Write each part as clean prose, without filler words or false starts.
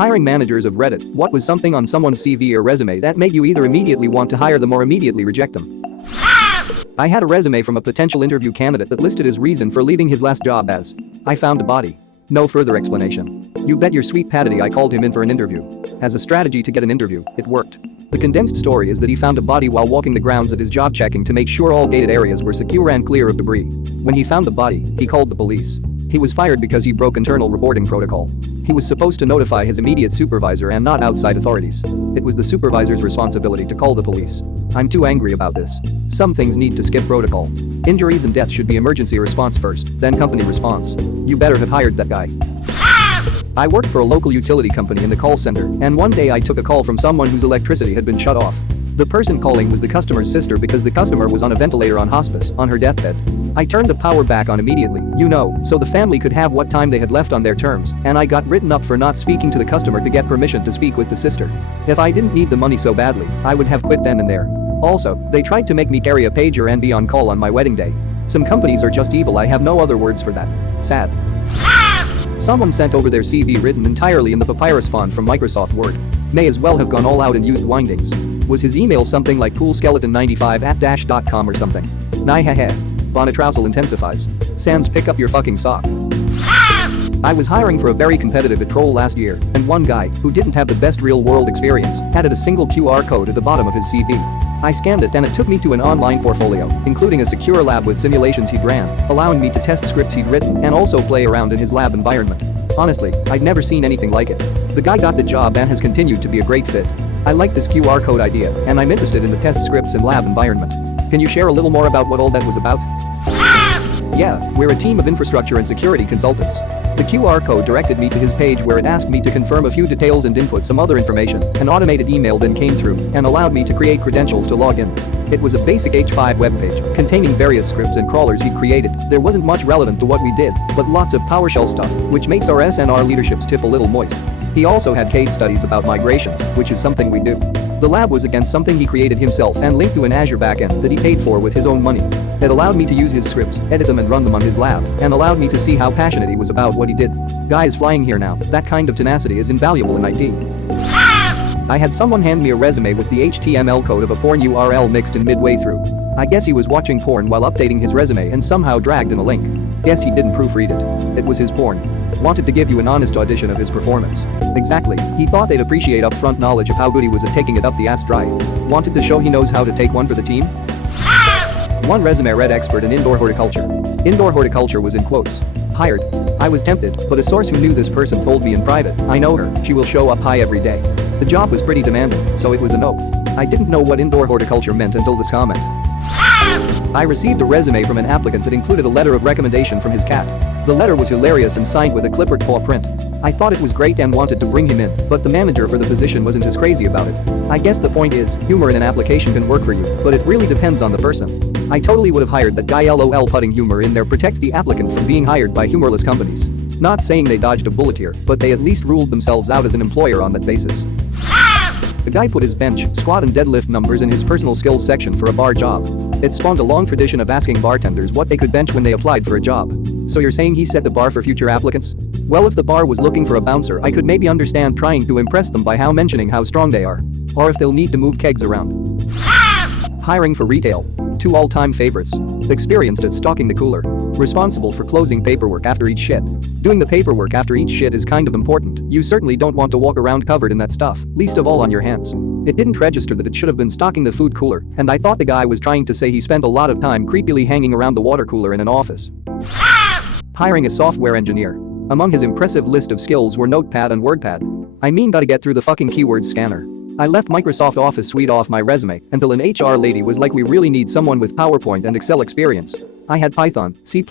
Hiring managers of Reddit, what was something on someone's CV or resume that made you either immediately want to hire them or immediately reject them? I had a resume from a potential interview candidate that listed his reason for leaving his last job as, "I found a body." No further explanation. You bet your sweet patty I called him in for an interview. As a strategy to get an interview, it worked. The condensed story is that he found a body while walking the grounds at his job, checking to make sure all gated areas were secure and clear of debris. When he found the body, he called the police. He was fired because he broke internal reporting protocol. He was supposed to notify his immediate supervisor and not outside authorities. It was the supervisor's responsibility to call the police. I'm too angry about this. Some things need to skip protocol. Injuries and death should be emergency response first, then company response. You better have hired that guy. I worked for a local utility company in the call center, and one day I took a call from someone whose electricity had been shut off. The person calling was the customer's sister because the customer was on a ventilator on hospice, on her deathbed. I turned the power back on immediately, so the family could have what time they had left on their terms, and I got written up for not speaking to the customer to get permission to speak with the sister. If I didn't need the money so badly, I would have quit then and there. Also, they tried to make me carry a pager and be on call on my wedding day. Some companies are just evil, I have no other words for that. Sad. Someone sent over their CV written entirely in the papyrus font from Microsoft Word. May as well have gone all out and used windings. Was his email something like poolskeleton95@dash.com or something? Nah haha. Bonatrousel intensifies. Sans pick up your fucking sock. I was hiring for a very competitive role last year, and one guy, who didn't have the best real-world experience, added a single QR code at the bottom of his CV. I scanned it and it took me to an online portfolio, including a secure lab with simulations he'd ran, allowing me to test scripts he'd written and also play around in his lab environment. Honestly, I'd never seen anything like it. The guy got the job and has continued to be a great fit. I like this QR code idea, and I'm interested in the test scripts and lab environment. Can you share a little more about what all that was about? Yeah, we're a team of infrastructure and security consultants. The QR code directed me to his page where it asked me to confirm a few details and input some other information. An automated email then came through and allowed me to create credentials to log in. It was a basic H5 webpage containing various scripts and crawlers he'd created. There wasn't much relevant to what we did, but lots of PowerShell stuff, which makes our SNR leadership's tip a little moist. He also had case studies about migrations, which is something we do. The lab was against something he created himself and linked to an Azure backend that he paid for with his own money. It allowed me to use his scripts, edit them and run them on his lab, and allowed me to see how passionate he was about what he did. Guy is flying here now. That kind of tenacity is invaluable in IT. I had someone hand me a resume with the HTML code of a porn URL mixed in midway through. I guess he was watching porn while updating his resume and somehow dragged in a link. Guess he didn't proofread it. It was his porn. Wanted to give you an honest audition of his performance. Exactly, he thought they'd appreciate upfront knowledge of how good he was at taking it up the ass dry. Wanted to show he knows how to take one for the team? One resume read expert in indoor horticulture. Indoor horticulture was in quotes. Hired. I was tempted, but a source who knew this person told me in private, I know her, she will show up high every day. The job was pretty demanding, so it was a no. I didn't know what indoor horticulture meant until this comment. I received a resume from an applicant that included a letter of recommendation from his cat. The letter was hilarious and signed with a clipboard paw print. I thought it was great and wanted to bring him in, but the manager for the position wasn't as crazy about it. I guess the point is, humor in an application can work for you, but it really depends on the person. I totally would have hired that guy. LOL. Putting humor in there protects the applicant from being hired by humorless companies. Not saying they dodged a bullet here, but they at least ruled themselves out as an employer on that basis. The guy put his bench, squat and deadlift numbers in his personal skills section for a bar job. It spawned a long tradition of asking bartenders what they could bench when they applied for a job. So you're saying he set the bar for future applicants? Well, if the bar was looking for a bouncer, I could maybe understand trying to impress them by mentioning how strong they are. Or if they'll need to move kegs around. Hiring for retail. Two all-time favorites. Experienced at stocking the cooler. Responsible for closing paperwork after each shit. Doing the paperwork after each shit is kind of important. You certainly don't want to walk around covered in that stuff, least of all on your hands. It didn't register that it should have been stocking the food cooler, and I thought the guy was trying to say he spent a lot of time creepily hanging around the water cooler in an office. Hiring a software engineer. Among his impressive list of skills were Notepad and WordPad. I mean, gotta get through the fucking keyword scanner. I left Microsoft Office Suite off my resume until an HR lady was like, we really need someone with PowerPoint and Excel experience. I had Python, C++,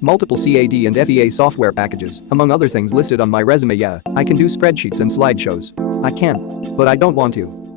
multiple CAD and FEA software packages, among other things listed on my resume. Yeah, I can do spreadsheets and slideshows. I can. But I don't want to.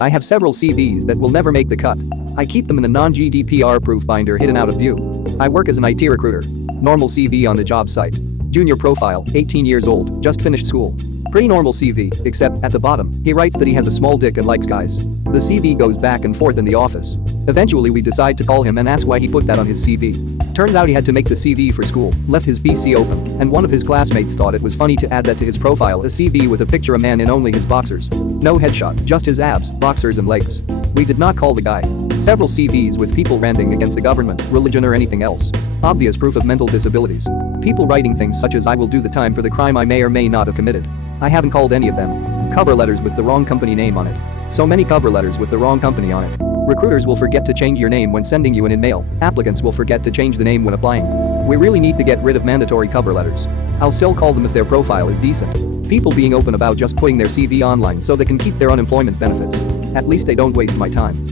I have several CVs that will never make the cut. I keep them in a non-GDPR-proof binder hidden out of view. I work as an IT recruiter. Normal CV on the job site. Junior profile, 18 years old, just finished school. Pretty normal CV, except, at the bottom, he writes that he has a small dick and likes guys. The CV goes back and forth in the office. Eventually we decide to call him and ask why he put that on his CV. Turns out he had to make the CV for school, left his PC open, and one of his classmates thought it was funny to add that to his profile, a CV with a picture of a man in only his boxers. No headshot, just his abs, boxers and legs. We did not call the guy. Several CVs with people ranting against the government, religion or anything else. Obvious proof of mental disabilities. People writing things such as I will do the time for the crime I may or may not have committed. I haven't called any of them. Cover letters with the wrong company name on it. So many cover letters with the wrong company on it. Recruiters will forget to change your name when sending you an email. Applicants will forget to change the name when applying. We really need to get rid of mandatory cover letters. I'll still call them if their profile is decent. People being open about just putting their CV online so they can keep their unemployment benefits. At least they don't waste my time.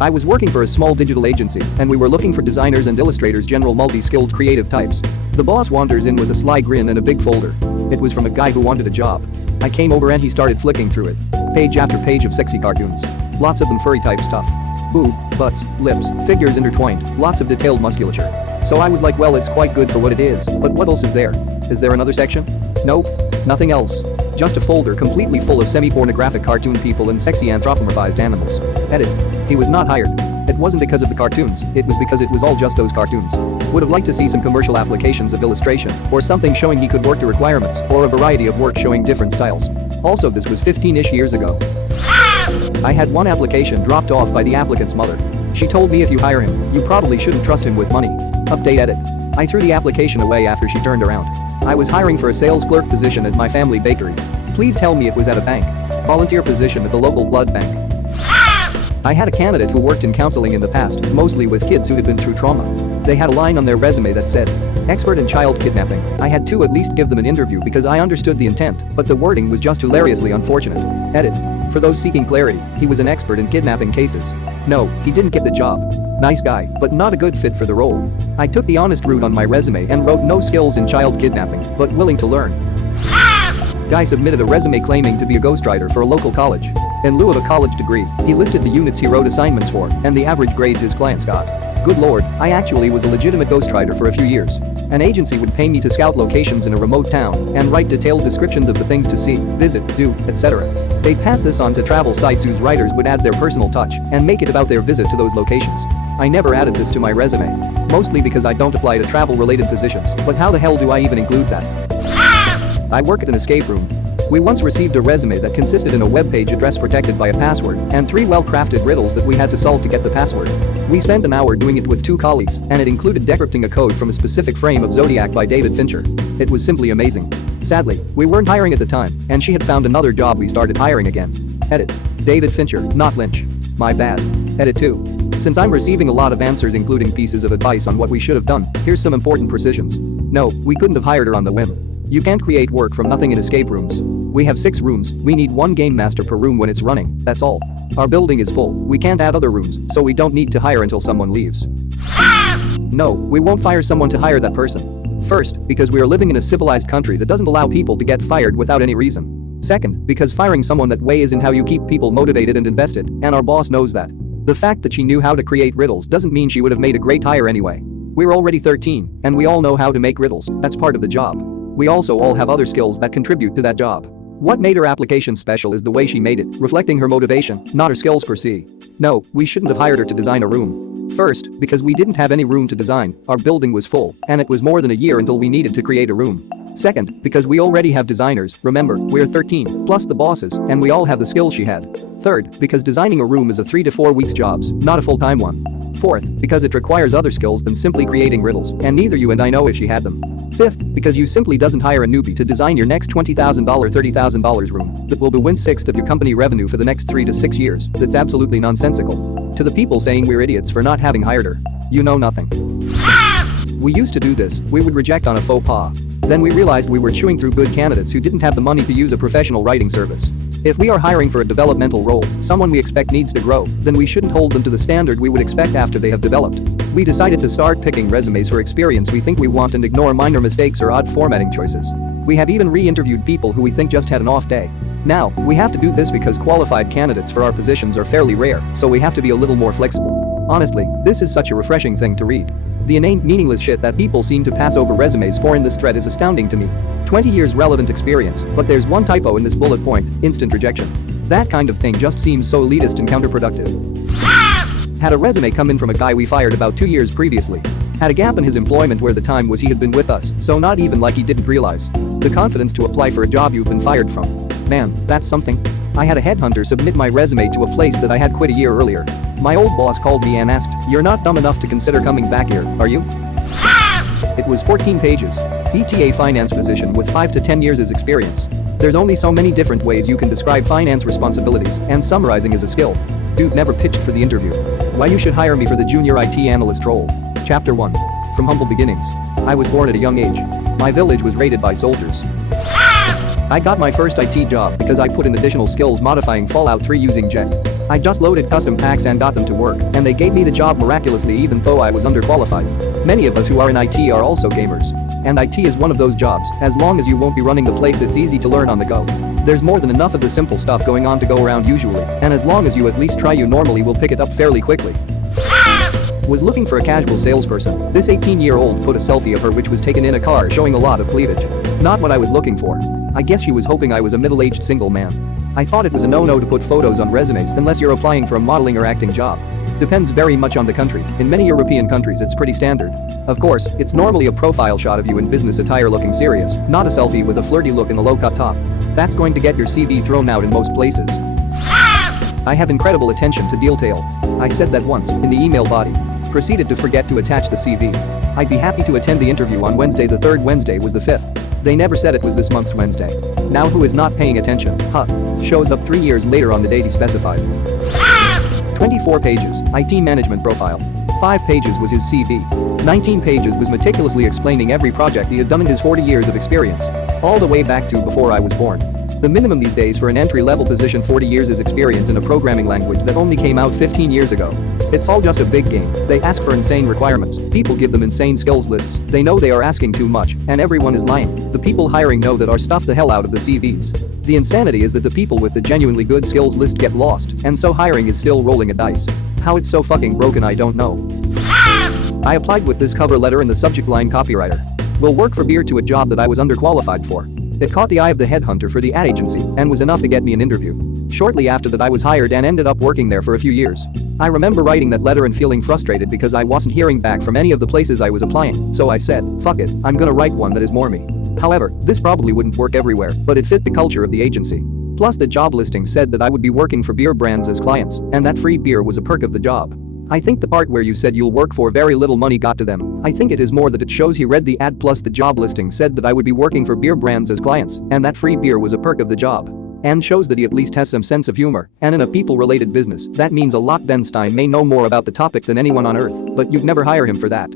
I was working for a small digital agency, and we were looking for designers and illustrators, general multi-skilled creative types. The boss wanders in with a sly grin and a big folder. It was from a guy who wanted a job. I came over and he started flicking through it. Page after page of sexy cartoons. Lots of them furry type stuff. Boob, butts, lips, figures intertwined, lots of detailed musculature. So I was like, well, it's quite good for what it is, but what else is there? Is there another section? Nope. Nothing else. Just a folder completely full of semi-pornographic cartoon people and sexy anthropomorphized animals. Edit. He was not hired. It wasn't because of the cartoons, it was because it was all just those cartoons. Would have liked to see some commercial applications of illustration, or something showing he could work the requirements, or a variety of work showing different styles. Also, this was 15-ish years ago. I had one application dropped off by the applicant's mother. She told me if you hire him, you probably shouldn't trust him with money. Update edit. I threw the application away after she turned around. I was hiring for a sales clerk position at my family bakery. Please tell me it was at a bank. Volunteer position at the local blood bank. I had a candidate who worked in counseling in the past, mostly with kids who had been through trauma. They had a line on their resume that said, expert in child kidnapping. I had to at least give them an interview because I understood the intent, but the wording was just hilariously unfortunate. Edit. For those seeking clarity, he was an expert in kidnapping cases. No, he didn't get the job. Nice guy, but not a good fit for the role. I took the honest route on my resume and wrote no skills in child kidnapping, but willing to learn. Guy submitted a resume claiming to be a ghostwriter for a local college. In lieu of a college degree, he listed the units he wrote assignments for and the average grades his clients got. Good lord, I actually was a legitimate ghostwriter for a few years. An agency would pay me to scout locations in a remote town and write detailed descriptions of the things to see, visit, do, etc. They'd pass this on to travel sites whose writers would add their personal touch and make it about their visit to those locations. I never added this to my resume. Mostly because I don't apply to travel-related positions, but how the hell do I even include that? I work at an escape room. We once received a resume that consisted in a web page address protected by a password and 3 well-crafted riddles that we had to solve to get the password. We spent an hour doing it with 2 colleagues, and it included decrypting a code from a specific frame of Zodiac by David Fincher. It was simply amazing. Sadly, we weren't hiring at the time, and she had found another job. We started hiring again. Edit. David Fincher, not Lynch. My bad. Edit 2. Since I'm receiving a lot of answers including pieces of advice on what we should have done, here's some important precisions. No, we couldn't have hired her on the whim. You can't create work from nothing in escape rooms. We have 6 rooms, we need 1 game master per room when it's running, that's all. Our building is full, we can't add other rooms, so we don't need to hire until someone leaves. No, we won't fire someone to hire that person. First, because we are living in a civilized country that doesn't allow people to get fired without any reason. Second, because firing someone that way isn't how you keep people motivated and invested, and our boss knows that. The fact that she knew how to create riddles doesn't mean she would have made a great hire anyway. We're already 13, and we all know how to make riddles, that's part of the job. We also all have other skills that contribute to that job. What made her application special is the way she made it, reflecting her motivation, not her skills per se. No, we shouldn't have hired her to design a room. First, because we didn't have any room to design, our building was full, and it was more than a year until we needed to create a room. Second, because we already have designers, remember, we're 13, plus the bosses, and we all have the skills she had. Third, because designing a room is a 3 to 4 weeks jobs, not a full-time one. Fourth, because it requires other skills than simply creating riddles, and neither you and I know if she had them. Fifth, because you simply doesn't hire a newbie to design your next $20,000, $30,000 room that will be 1/6 of your company revenue for the next 3 to 6 years. That's absolutely nonsensical. To the people saying we're idiots for not having hired her, you know nothing. We used to do this, we would reject on a faux pas. Then we realized we were chewing through good candidates who didn't have the money to use a professional writing service. If we are hiring for a developmental role, someone we expect needs to grow, then we shouldn't hold them to the standard we would expect after they have developed. We decided to start picking resumes for experience we think we want and ignore minor mistakes or odd formatting choices. We have even re-interviewed people who we think just had an off day. Now, we have to do this because qualified candidates for our positions are fairly rare, so we have to be a little more flexible. Honestly, this is such a refreshing thing to read. The inane, meaningless shit that people seem to pass over resumes for in this thread is astounding to me. 20 years relevant experience, but there's one typo in this bullet point, instant rejection. That kind of thing just seems so elitist and counterproductive. Had a resume come in from a guy we fired about 2 years previously. Had a gap in his employment where the time was he had been with us, so not even like he didn't realize. The confidence to apply for a job you've been fired from. Man, that's something. I had a headhunter submit my resume to a place that I had quit a year earlier. My old boss called me and asked, "You're not dumb enough to consider coming back here, are you?" It was 14 pages. ETA finance position with 5 to 10 years experience. There's only so many different ways you can describe finance responsibilities, and summarizing is a skill. Dude never pitched for the interview. Why you should hire me for the junior IT analyst role. Chapter 1. From humble beginnings. I was born at a young age. My village was raided by soldiers. I got my first IT job because I put in additional skills modifying Fallout 3 using Jet. I just loaded custom packs and got them to work, and they gave me the job miraculously even though I was underqualified. Many of us who are in IT are also gamers. And IT is one of those jobs. As long as you won't be running the place, it's easy to learn on the go. There's more than enough of the simple stuff going on to go around usually, and as long as you at least try, you normally will pick it up fairly quickly. Was looking for a casual salesperson. This 18-year-old put a selfie of her which was taken in a car showing a lot of cleavage. Not what I was looking for. I guess she was hoping I was a middle-aged single man. I thought it was a no-no to put photos on resumes unless you're applying for a modeling or acting job. Depends very much on the country. In many European countries it's pretty standard. Of course, it's normally a profile shot of you in business attire looking serious, not a selfie with a flirty look and a low-cut top. That's going to get your CV thrown out in most places. I have incredible attention to detail. I said that once, in the email body. Proceeded to forget to attach the CV. I'd be happy to attend the interview on Wednesday. The third Wednesday was the 5th. They never said it was this month's Wednesday. Now who is not paying attention? Huh. Shows up 3 years later on the date he specified. 24 pages, IT management profile. 5 pages was his CV. 19 pages was meticulously explaining every project he had done in his 40 years of experience. All the way back to before I was born. The minimum these days for an entry-level position, 40 years experience in a programming language that only came out 15 years ago. It's all just a big game. They ask for insane requirements. People give them insane skills lists. They know they are asking too much, and everyone is lying. The people hiring know that are stuff the hell out of the CVs. The insanity is that the people with the genuinely good skills list get lost, and so hiring is still rolling a dice. How it's so fucking broken I don't know. I applied with this cover letter and the subject line copywriter. Will work for beer to a job that I was underqualified for. It caught the eye of the headhunter for the ad agency and was enough to get me an interview. Shortly after that I was hired and ended up working there for a few years. I remember writing that letter and feeling frustrated because I wasn't hearing back from any of the places I was applying, so I said, fuck it, I'm gonna write one that is more me. However, this probably wouldn't work everywhere, but it fit the culture of the agency. Plus the job listing said that I would be working for beer brands as clients, and that free beer was a perk of the job. I think the part where you said you'll work for very little money got to them. I think it is more that it shows he read the ad plus the job listing said that I would be working for beer brands as clients, and that free beer was a perk of the job. And shows that he at least has some sense of humor, and in a people-related business, that means a lot. Ben Stein may know more about the topic than anyone on earth, but you'd never hire him for that.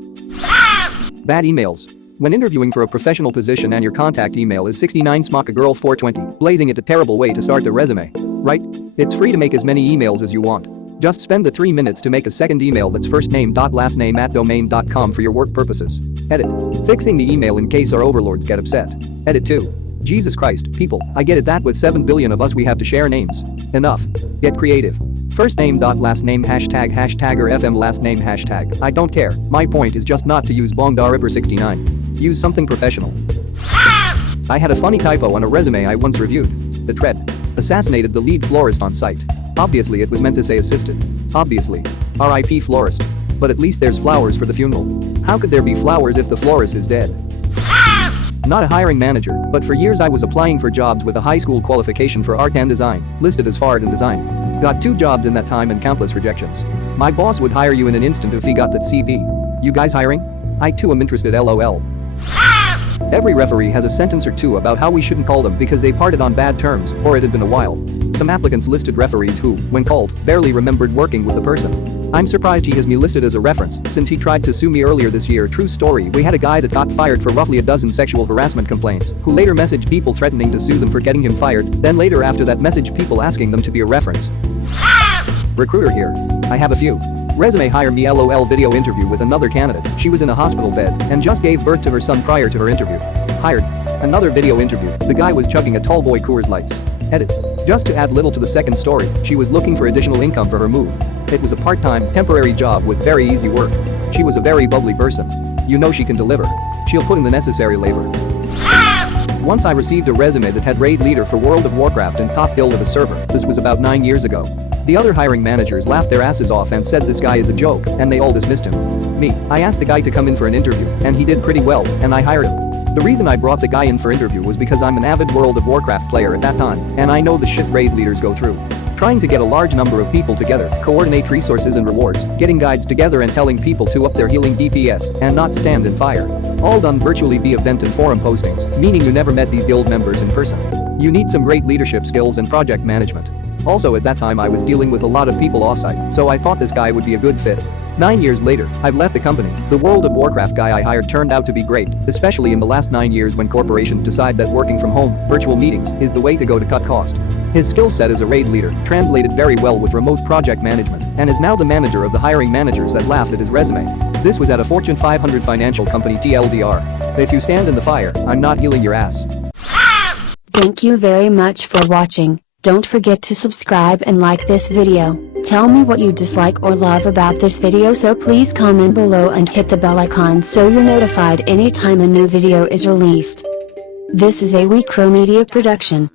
Bad emails. When interviewing for a professional position and your contact email is 69 smock a girl 420, blazing it a terrible way to start the resume. Right? It's free to make as many emails as you want. Just spend the 3 minutes to make a second email that's firstname.lastname@domain.com for your work purposes. Edit. Fixing the email in case our overlords get upset. Edit 2. Jesus Christ, people, I get it that with 7 billion of us we have to share names. Enough. Get creative. Firstname.lastname hashtag or FM last name hashtag. I don't care. My point is just not to use bongdaripper69. Use something professional. I had a funny typo on a resume I once reviewed. The tread. Assassinated the lead florist on site. Obviously it was meant to say assisted. Obviously. R.I.P. florist. But at least there's flowers for the funeral. How could there be flowers if the florist is dead? Not a hiring manager, but for years I was applying for jobs with a high school qualification for art and design, listed as art and design. Got 2 jobs in that time and countless rejections. My boss would hire you in an instant if he got that CV. You guys hiring? I too am interested, LOL. Every referee has a sentence or two about how we shouldn't call them because they parted on bad terms or it had been a while. Some applicants listed referees who, when called, barely remembered working with the person. I'm surprised he has me listed as a reference since he tried to sue me earlier this year. True story, we had a guy that got fired for roughly a dozen sexual harassment complaints who later messaged people threatening to sue them for getting him fired, then later after that messaged people asking them to be a reference. Recruiter here. I have a few. Resume hire me LOL video interview with another candidate. She was in a hospital bed and just gave birth to her son prior to her interview. Hired. Another video interview. The guy was chugging a tall boy Coors Lights. Edit. Just to add little to the second story, she was looking for additional income for her move. It was a part-time, temporary job with very easy work. She was a very bubbly person. You know she can deliver. She'll put in the necessary labor. Once I received a resume that had raid leader for World of Warcraft and top build of a server. This was about 9 years ago. The other hiring managers laughed their asses off and said this guy is a joke, and they all dismissed him. Me, I asked the guy to come in for an interview, and he did pretty well, and I hired him. The reason I brought the guy in for interview was because I'm an avid World of Warcraft player at that time, and I know the shit raid leaders go through. Trying to get a large number of people together, coordinate resources and rewards, getting guides together and telling people to up their healing DPS and not stand and fire. All done virtually via event and forum postings, meaning you never met these guild members in person. You need some great leadership skills and project management. Also at that time I was dealing with a lot of people offsite, so I thought this guy would be a good fit. 9 years later, I've left the company. The World of Warcraft guy I hired turned out to be great, especially in the last 9 years when corporations decide that working from home, virtual meetings, is the way to go to cut cost. His skill set as a raid leader translated very well with remote project management and is now the manager of the hiring managers that laughed at his resume. This was at a Fortune 500 financial company TLDR. If you stand in the fire, I'm not healing your ass. Thank you very much for watching. Don't forget to subscribe and like this video. Tell me what you dislike or love about this video, so please comment below and hit the bell icon so you're notified anytime a new video is released. This is a WeCrow Media production.